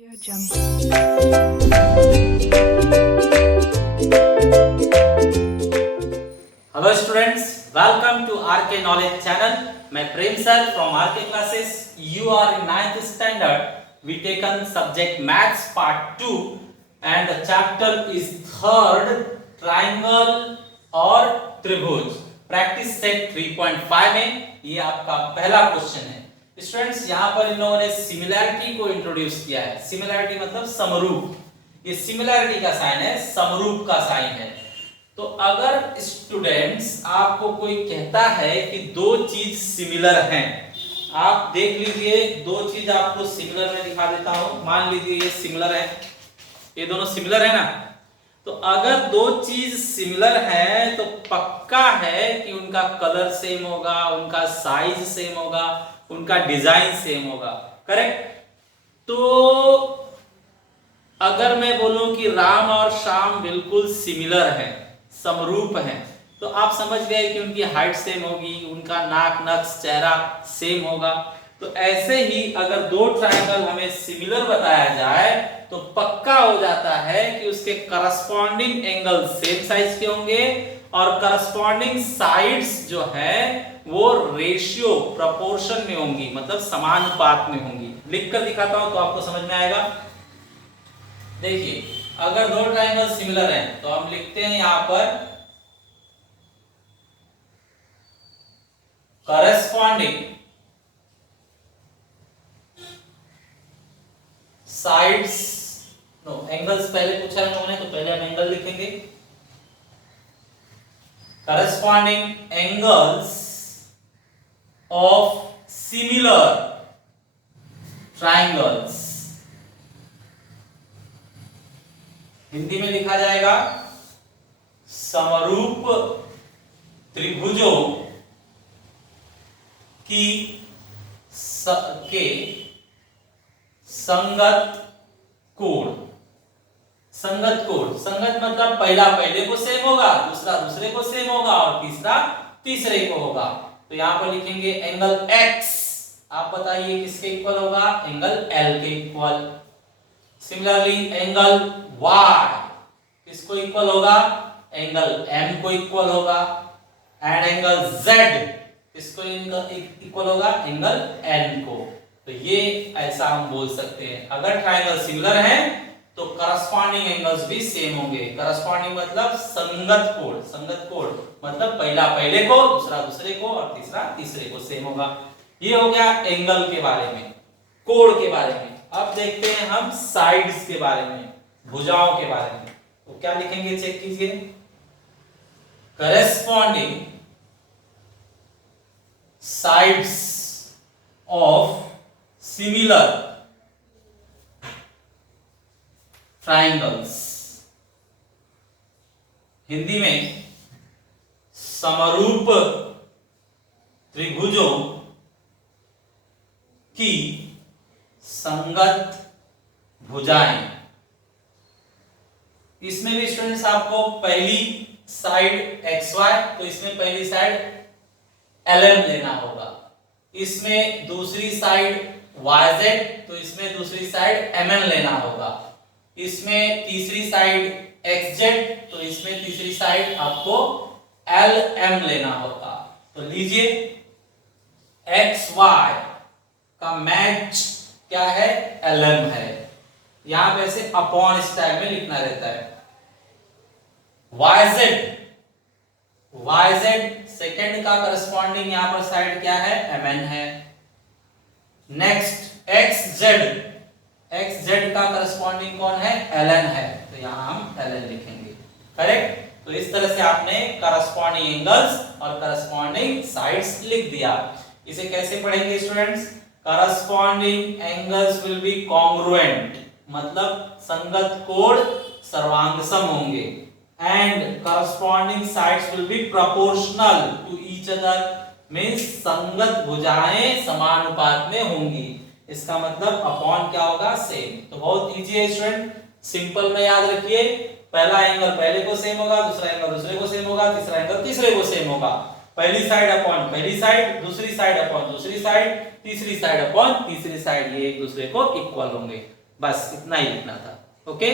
Audio Jungle. Hello students, welcome to RK Knowledge channel. मैं प्रेम sir from RK classes. You are in 9th standard. We taken subject maths part 2 and the chapter is third triangle और त्रिभुज. Practice set 3.5 में ये आपका पहला question है. Students यहाँ पर इन लोगों ने सिमिलैरिटी को इंट्रोड्यूस किया है. सिमिलैरिटी मतलब समरूप. ये सिमिलैरिटी का साइन है, समरूप का साइन है. तो अगर स्टूडेंट्स आपको कोई कहता है कि दो चीज सिमिलर हैं, आप देख लीजिए दो चीज आपको सिमिलर में दिखा देता हूं. मान लीजिए ये सिमिलर है, ये दोनों सिमिलर है ना. तो अगर दो चीज सिमिलर है तो पक्का है कि उनका कलर सेम होगा, उनका साइज सेम होगा, उनका डिजाइन सेम होगा. करेक्ट. तो अगर मैं बोलूं कि राम और श्याम बिल्कुल सिमिलर हैं, समरूप हैं, तो आप समझ गए कि उनकी हाइट सेम होगी, उनका नाक नक्श चेहरा सेम होगा. तो ऐसे ही अगर दो ट्रायंगल हमें सिमिलर बताया जाए तो पक्का हो जाता है कि उसके करस्पॉन्डिंग एंगल सेम साइज के होंगे और करस्पॉन्डिंग साइड्स जो है वो रेशियो प्रोपोर्शन में होंगी, मतलब समानुपात में होंगी. लिखकर दिखाता हूं तो आपको समझ में आएगा. देखिए अगर दो ट्रायंगल सिमिलर हैं तो हम लिखते हैं यहां पर करस्पॉन्डिंग साइड्स, नो एंगल्स पहले पूछा है उन्होंने, तो पहले हम एंगल लिखेंगे. Corresponding angles of similar triangles. Hindi में लिखा जाएगा समरूप त्रिभुजों की के संगत कोण. संगत कोण, संगत मतलब पहला पहले को सेम होगा, दूसरा दूसरे को सेम होगा और तीसरा तीसरे को होगा. तो यहां पर लिखेंगे एंगल x. आप बताइए किसके इक्वल होगा? एंगल L के इक्वल. सिमिलरली एंगल y किसको इक्वल होगा? एंगल M को इक्वल होगा. एंड एंगल Z किसको इक्वल होगा? एंगल N को. तो ये ऐसा हम बोल सकते हैं, अगर ट्रायंगल सिमिलर हैं तो करस्पॉन्डिंग एंगल्स भी सेम होंगे. करस्पॉन्डिंग मतलब संगत कोण. संगत कोण मतलब पहला पहले को, दूसरा दूसरे को और तीसरा तीसरे को सेम होगा. ये हो गया एंगल के बारे में, कोण के बारे में. अब देखते हैं हम साइड्स के बारे में, भुजाओं के बारे में. तो क्या लिखेंगे, चेक कीजिए. Corresponding sides of similar triangles. Hindi में समरूप त्रिभुजों की संगत भुजाएं. इसमें भी स्टूडेंट्स आपको पहली साइड xy, तो इसमें पहली साइड lm लेना होगा. इसमें दूसरी साइड yz, तो इसमें दूसरी साइड mn लेना होगा. इसमें तीसरी साइड xz, तो इसमें तीसरी साइड आपको lm लेना होगा. तो लीजिए xy का मैच क्या है? lm है. यहां पे ऐसे अपॉन स्टाइल में लिखना रहता है. yz सेकंड का करस्पॉन्डिंग यहां पर साइड क्या है? mn है. नेक्स्ट xz का करस्पॉन्डिंग कौन है? ln है. तो यहां हम ln लिखेंगे. करेक्ट. तो इस तरह से आपने करस्पॉन्डिंग एंगल्स और करस्पॉन्डिंग साइड्स लिख दिया. इसे कैसे पढ़ेंगे students? Corresponding angles will be congruent, मतलब संगत कोण सर्वांगसम होंगे. And corresponding sides will be proportional to each other, means संगत भुजाएं समानुपात में होंगी. इसका मतलब अपॉन क्या होगा? सेम. तो बहुत इजी है स्टूडेंट, सिंपल में याद रखिए. पहला एंगल पहले को सेम होगा, दूसरा एंगल दूसरे को सेम होगा, तीसरा एंगल तीसरे को सेम होगा. पहली साइड अपॉन पहली साइड, दूसरी साइड अपॉन दूसरी साइड, तीसरी साइड अपॉन तीसरी साइड, ये एक दूसरे को इक्वल होंगे. बस इतना ही लिखना था। ओके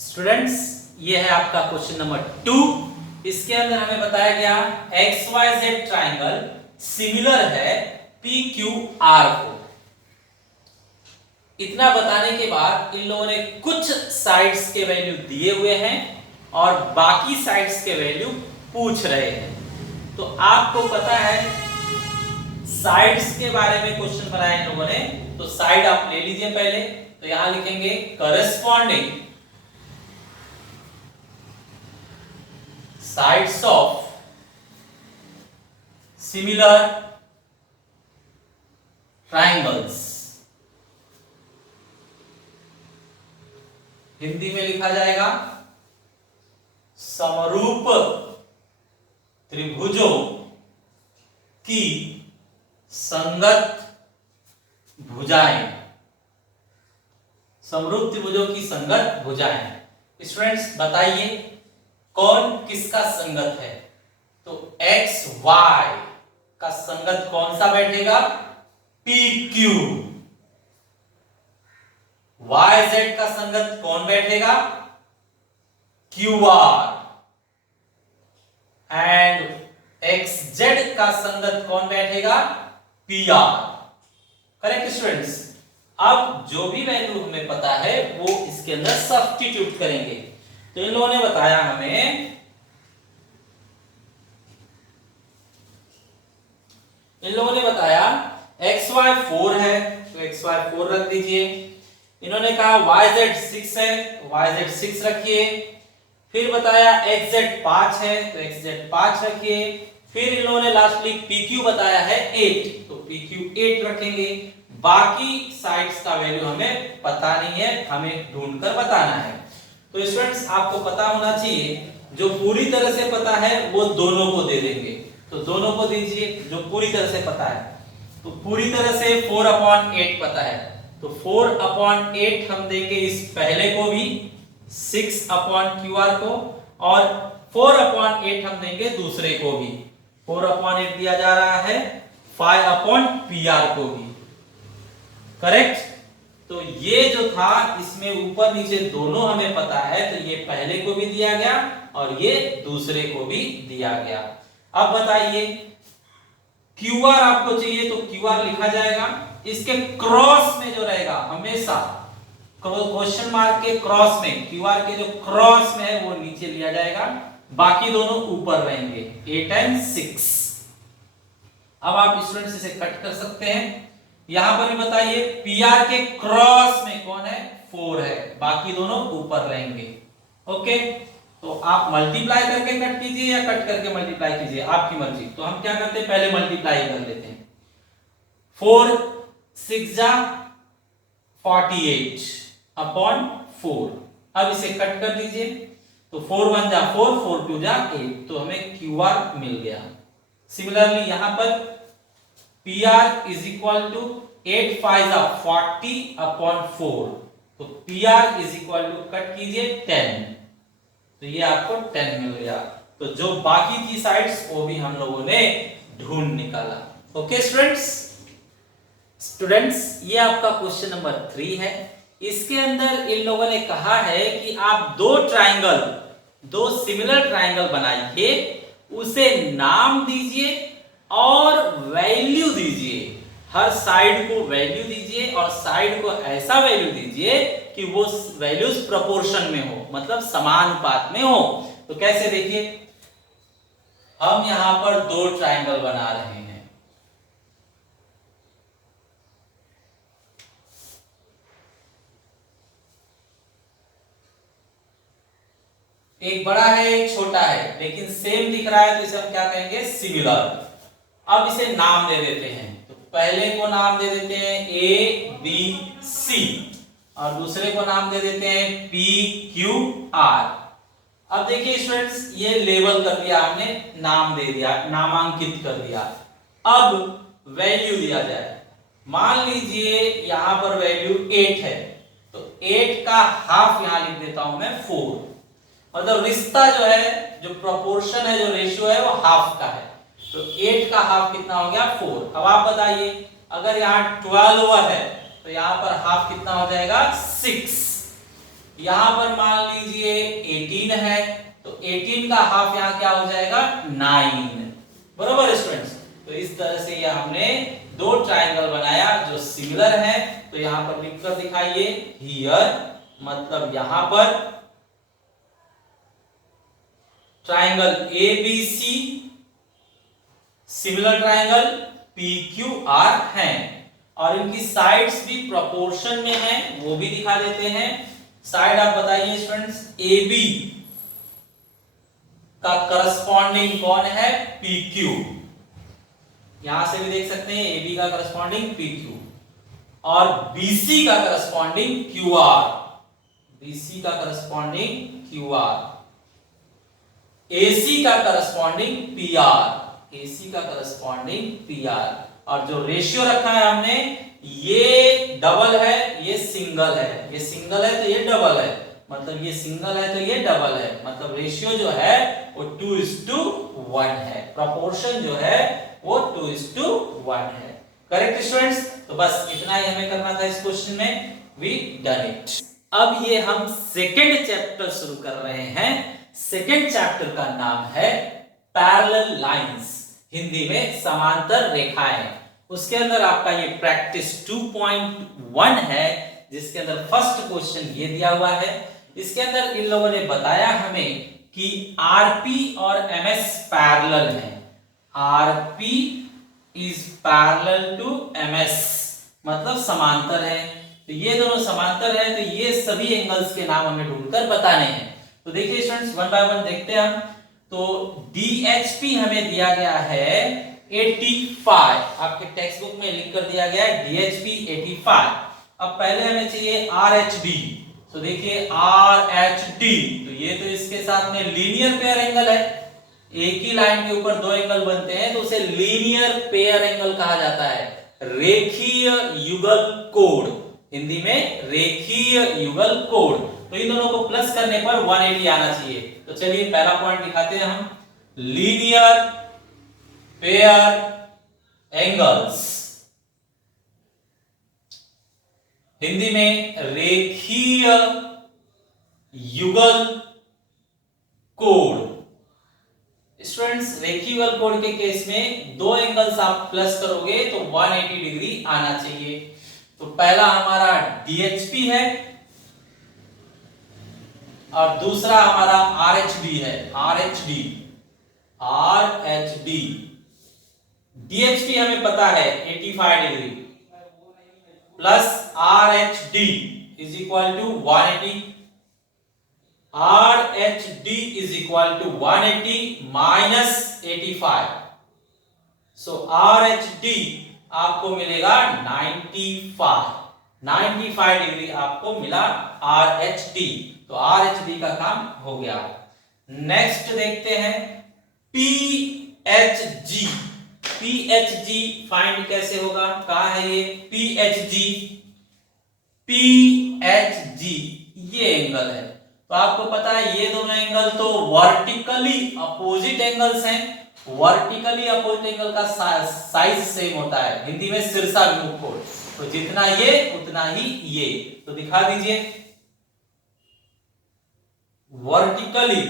स्टूडेंट्स, ये है आपका क्वेश्चन नंबर 2। इसके अंदर हमें बताया गया XYZ ट्राइंगल सिमिलर है PQR को। इतना बताने के बाद इन लोगों ने कुछ साइड्स के वैल्यू दिए हुए हैं और बाकी साइड्स के वैल्यू पूछ रहे हैं। तो आपको पता है साइड्स के बारे में क्वेश्चन बनाया इन लोगों ने, तो साइड आप ले लीजिए पहले। तो यहां लिखेंगे corresponding sides of similar triangles. Hindi में लिखा जाएगा समरूप त्रिभुजों की संगत भुजाएं। समरूप त्रिभुजों की संगत भुजाएं। स्टूडेंट्स बताइए कौन किसका संगत है? तो एक्स वाई का संगत कौन सा बैठेगा? PQ। YZ का संगत कौन बैठेगा? QR। एंड XZ का संगत कौन बैठेगा? PR। Correct students. अब जो भी वैल्यू हमें पता है वो इसके अंदर सब्स्टिट्यूट करेंगे। तो इन लोगों ने बताया हमें, XY 4 है तो XY 4 रख दीजिए। इन्होंने कहा YZ 6 है तो YZ 6 रखिए। फिर बताया XZ 5 है तो XZ 5 रखिए। फिर इन लोगों ने लास्टली PQ बताया है 8 तो PQ 8 रखेंगे। बाकी साइड्स का वैल्यू हमें पता नहीं है, हमें ढूंढकर बताना है। तो स्टूडेंट्स आपको पता होना चाहिए, जो पूरी तरह से पता है वो दोनों को दे देंगे। तो दोनों को दीजिए जो पूरी तरह से पता है। तो पूरी तरह से 4/8 पता है तो 4/8 हम देंगे इस पहले को भी, 6/QR को, और 4/8 हम देंगे दूसरे को भी। 4/8 दिया जा रहा है 5/PR को भी। करेक्ट। तो ये जो था इसमें ऊपर नीचे दोनों हमें पता है, तो ये पहले को भी दिया गया और ये दूसरे को भी दिया गया। अब बताइए QR आपको चाहिए तो QR लिखा जाएगा। इसके क्रॉस में जो रहेगा हमेशा क्वेश्चन मार्क के क्रॉस में, QR के जो क्रॉस में है वो नीचे लिया जाएगा, बाकी दोनों ऊपर रहेंगे 8 और 6। अब आप स्टूडेंट्स इसे कट कर सकते हैं। यहां पर भी बताइए PR के क्रॉस में कौन है? 4 है, बाकी दोनों ऊपर रहेंगे। ओके, तो आप मल्टीप्लाई करके कट कीजिए या कट करके मल्टीप्लाई कीजिए, आपकी मर्जी। तो हम क्या करते हैं, पहले मल्टीप्लाई कर लेते हैं। 4 6 जा 48/4। अब इसे कट कर दीजिए तो 4 1 जा 4, 4 2 जा 8, तो हमें QR मिल गया। सिमिलरली यहां पर PR इज इक्वल टू 8 5 जा 40/4, तो PR is equal to cut कीजिए 10, तो ये आपको 10 मिल गया। तो जो बाकी थी साइड्स वो भी हम लोगों ने ढूंढ निकाला। ओके स्टूडेंट्स, ये आपका क्वेश्चन नंबर 3 है। इसके अंदर इन लोगों ने कहा है कि आप दो सिमिलर ट्राइंगल बनाइए, उसे नाम दीजिए और वैल्यू दीजिए। हर साइड को वैल्यू दीजिए और साइड को ऐसा वैल्यू दीजिए कि वो वैल्यूज प्रोपोर्शन में हो, मतलब समानुपात में हो। तो कैसे, देखिए हम यहां पर दो ट्राइंगल बना रहे हैं। एक बड़ा है एक छोटा है, लेकिन सेम दिख रहा है तो इसे हम क्या कहेंगे, सिमिलर। अब इसे नाम दे देते हैं। तो पहले को नाम दे देते हैं ABC और दूसरे को नाम दे देते हैं PQR। अब देखिए स्टूडेंट्स, ये लेबल कर दिया हमने, नाम दे दिया, नामांकित कर दिया। अब वैल्यू दिया जाए। मान लीजिए यहां पर वैल्यू 8 है, तो 8 का हाफ यहां लिख देता हूं मैं 4। मतलब रिश्ता जो है, जो प्रोपोर्शन है, जो रेशियो है वो हाफ का है। तो 8 का हाफ कितना हो गया, 4। अब आप बताइए अगर यहाँ 12 है तो यहाँ पर हाफ कितना हो जाएगा 6। यहाँ पर मान लीजिए 18 है तो 18 का हाफ यहाँ क्या हो जाएगा 9। बरोबर स्टूडेंट्स। तो इस तरह से ये हमने दो ट्रायंगल बनाया जो सिमिलर है। तो यहाँ पर लिखकर दिखाइए हियर, मतलब यहाँ पर triangle ABC similar triangle PQR है और इनकी साइड्स भी प्रोपोर्शन में है, वो भी दिखा देते हैं। साइड आप बताइए स्टूडेंट्स, AB का करस्पॉन्डिंग कौन है PQ। यहां से भी देख सकते हैं AB का करस्पॉन्डिंग PQ और BC का करस्पॉन्डिंग QR। BC का करस्पॉन्डिंग QR, AC का करस्पॉन्डिंग PR, AC का करस्पॉन्डिंग PR। और जो रेशियो रखा है हमने, ये डबल है ये सिंगल है, ये सिंगल है तो ये डबल है, मतलब ये सिंगल है तो ये डबल है, मतलब रेशियो जो है वो 2:1 है। प्रोपोर्शन जो है वो 2:1 है। Correct students. तो बस इतना ही हमें करना था इस क्वेश्चन में। We done it. अब ये हम सेकेंड चैप्टर शुरू कर रहे हैं। सेकेंड चैप्टर का नाम है पैरेलल लाइंस, हिंदी में समांतर रेखाएं। उसके अंदर आपका ये प्रैक्टिस 2.1 है, जिसके अंदर फर्स्ट क्वेश्चन ये दिया हुआ है। इसके अंदर इन लोगों ने बताया हमें कि आरपी और एमएस पैरेलल हैं। RP is parallel to MS, मतलब समांतर है। तो ये दोनों समांतर है, तो ये सभी एंगल्स के नाम हमें ढूंढकर बताने हैं। तो देखिए स्टूडेंट्स, वन बाय वन देखते हैं हम। तो DHP हमें दिया गया है 85, आपके टेक्स्ट बुक में लिख कर दिया गया है DHP 85। अब पहले हमें चाहिए RHD। तो देखिए RHD, तो ये तो इसके साथ में लीनियर पेयर एंगल है। एक ही लाइन के ऊपर दो एंगल बनते हैं तो उसे लीनियर पेयर एंगल कहा जाता है, रेखीय युगल कोण, हिंदी में रेखीय युगल कोण। तो इन दोनों को प्लस करने पर 180 आना चाहिए। तो चलिए पहला पॉइंट दिखाते हैं हम, लीनियर पेयर एंगल्स, हिंदी में रेखीय युगल कोण। स्टूडेंट्स, रेखीय युगल कोण के केस में दो एंगल्स आप प्लस करोगे तो 180 डिग्री आना चाहिए। तो पहला हमारा DHP है और दूसरा हमारा RHD है, RHD। DHP हमें पता है 85 degree plus RHD is equal to 180। RHD is equal to 180 minus 85। So RHD आपको मिलेगा 95 डिग्री आपको मिला RHD। तो RHD का काम हो गया। नेक्स्ट देखते हैं PHG। PHG फाइंड कैसे होगा, कहां है ये PHG? PHG ये एंगल है। तो आपको पता है ये दोनों एंगल तो वर्टिकली अपोजिट एंगल्स हैं। वर्टिकली अपोजिट एंगल का साइज सेम होता है, हिंदी में शीर्षाभिमुख कोण। तो जितना ये उतना ही ये। तो दिखा दीजिए, वर्टिकली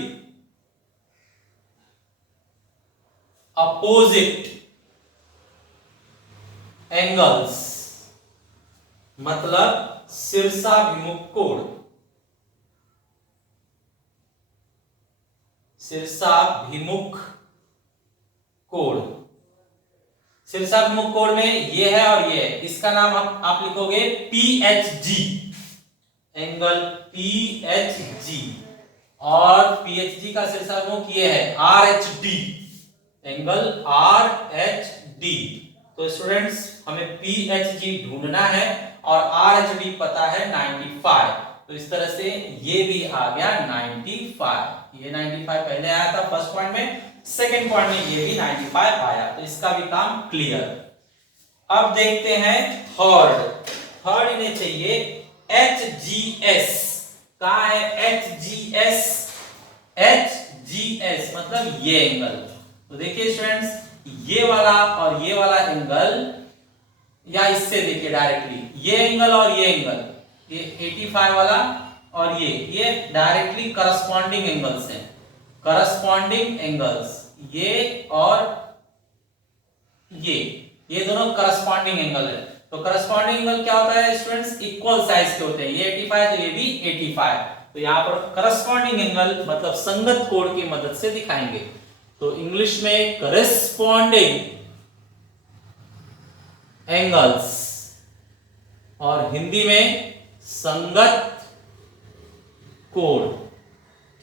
अपोजिट एंगल्स मतलब शीर्षाभिमुख कोण। शीर्षाभिमुख कोण, शीर्षाभिमुख कोण में ये है और ये है, इसका नाम आप लिखोगे PHG, एंगल PHG। और PHG का शीर्षाभिमुख ये है RHD, एंगल RHD। तो स्टूडेंट्स, हमें PHG ढूंढना है और RHD पता है 95। तो इस तरह से ये भी आ गया 95। ये 95 पहले आया था फर्स्ट पॉइंट में, सेकंड पॉइंट में ये भी 95 आया। तो इसका भी काम क्लियर। अब देखते हैं थर्ड इन्हें चाहिए HGS। कहां है HGS? HGS मतलब ये एंगल। तो देखिए स्टूडेंट्स, ये वाला और ये वाला एंगल या इससे देखिए डायरेक्टली ये एंगल और ये एंगल, ये 85 वाला और ये डायरेक्टली करस्पॉन्डिंग एंगल्स हैं, करस्पॉन्डिंग एंगल्स, ये और ये दोनों करस्पॉन्डिंग एंगल है। तो करस्पॉन्डिंग एंगल क्या होता है स्टूडेंट्स, इक्वल साइज के होते हैं, ये 85 तो ये भी 85। तो यहाँ पर करस्पॉन्डिंग एंगल मतलब संगत कोण की मदद से दिखाएंगे। तो इंग्लिश में करस्पॉन्डिंग एंगल्स और हिंदी में संगत कोण।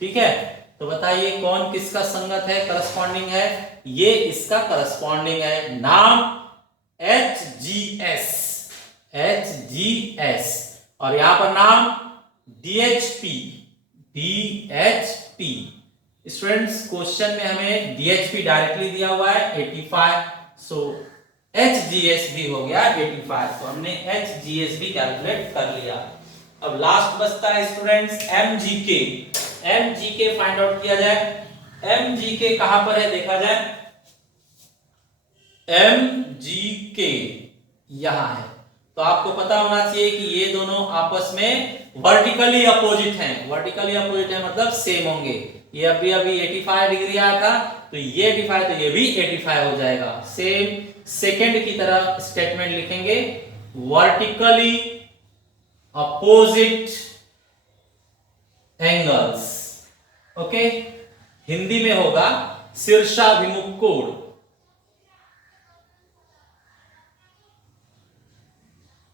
ठीक है, तो बताइए कौन किसका संगत है, करस्पॉन्डिंग है? ये इसका करस्पॉन्डिंग है। नाम HGS, HGS, और यहां पर नाम DHP, DHP। स्टूडेंट्स क्वेश्चन में हमें DHP डायरेक्टली दिया हुआ है 85, सो HGS भी हो गया 85, तो हमने HGS भी कैलकुलेट कर लिया। अब लास्ट बचता है students MGK। MGK find out किया जाए। MGK कहां पर है देखा जाए, MGK यहां है। तो आपको पता होना चाहिए कि ये दोनों आपस में वर्टिकली अपोजिट हैं। वर्टिकली अपोजिट है मतलब सेम होंगे। ये अभी 85 डिग्री आया था, तो ये 85 तो ये भी 85 हो जाएगा। सेम सेकंड की तरह स्टेटमेंट लिखेंगे, vertically opposite angles. Okay, Hindi में होगा शीर्षाभिमुख कोण।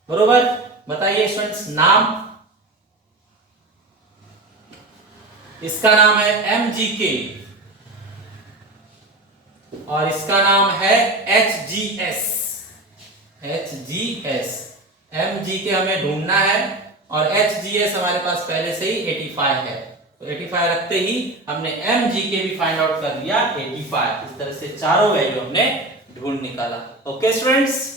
बरोबर, बताइए स्टूडेंट्स नाम, इसका नाम है MGK और इसका नाम है HGS, HGS। MGK हमें ढूंढना है और HGS हमारे पास पहले से ही 85 है, तो 85 रखते ही हमने MGK भी फाइंड आउट कर लिया 85। इस तरह से चारों वैल्यू हमने ढूंढ निकाला। Okay students.